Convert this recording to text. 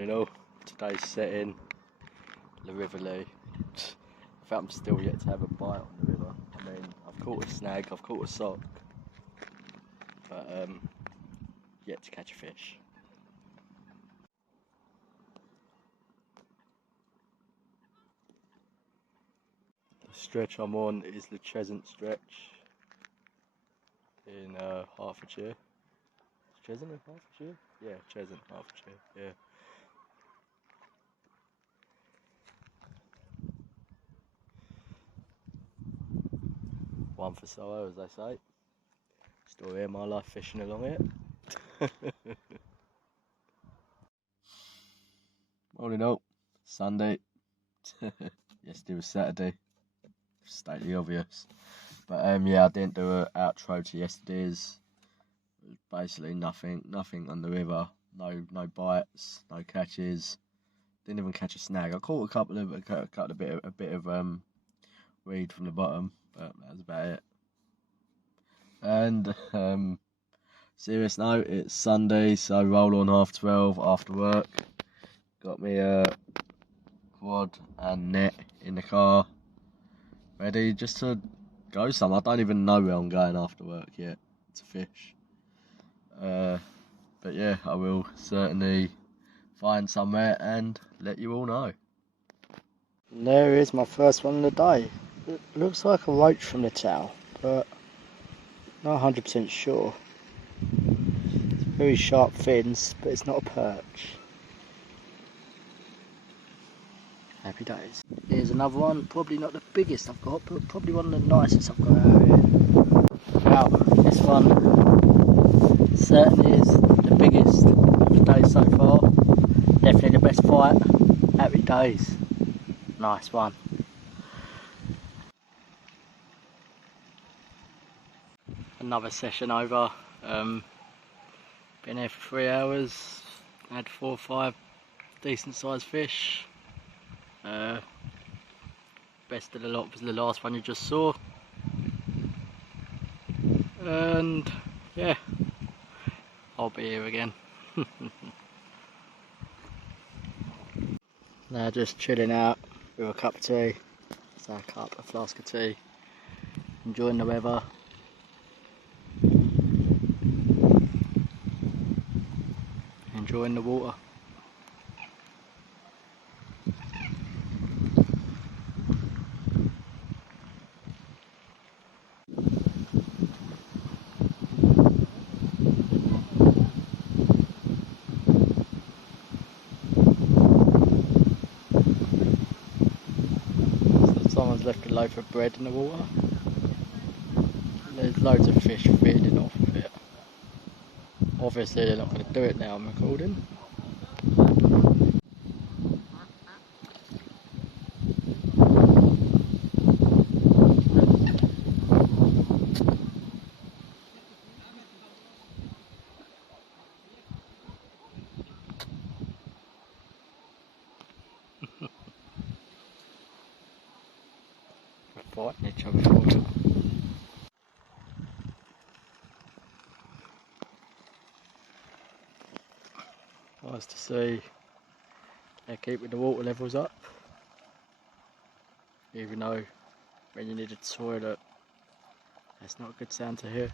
Morning all, today's setting, the River Lee. In fact, I'm still yet to have a bite on the river. I mean, I've caught a snag, I've caught a sock, but yet to catch a fish. The stretch I'm on is the Cheshunt stretch in Hertfordshire. Cheshunt in Hertfordshire? Yeah, Cheshunt, Hertfordshire, yeah. One for Soho, as they say. Story of my life fishing along it. Morning all, Sunday. Yesterday was Saturday. Stately obvious. But yeah, I didn't do an outro to yesterday's. It was basically nothing on the river. No bites, no catches. Didn't even catch a snag. I caught a bit of weed from the bottom, but that was about it. And serious note, it's Sunday, so roll on 12:30 after work. Got me a quad and net in the car, ready just to go some. I don't even know where I'm going after work yet to fish. But yeah, I will certainly find somewhere and let you all know. And there is my first one of the day. It looks like a roach from the towel, but not 100% sure. It's very sharp fins, but it's not a perch. Happy days. Here's another one, probably not the biggest I've got, but probably one of the nicest I've got out here. Wow, this one certainly is the biggest of the day so far. Definitely the best fight. Happy days. Nice one. Another session over. Been here for 3 hours. Had 4 or 5 decent sized fish. Best of the lot was the last one you just saw. And yeah, I'll be here again. Now just chilling out with a cup of tea. So a flask of tea. Enjoying the weather. Enjoying the water. Someone's left a loaf of bread in the water. There's loads of fish feeding off of it. Obviously they're not going to do it now I'm recording. Fighting each other for it. Nice to see they're keeping the water levels up, even though when you need a toilet that's not a good sound to hear.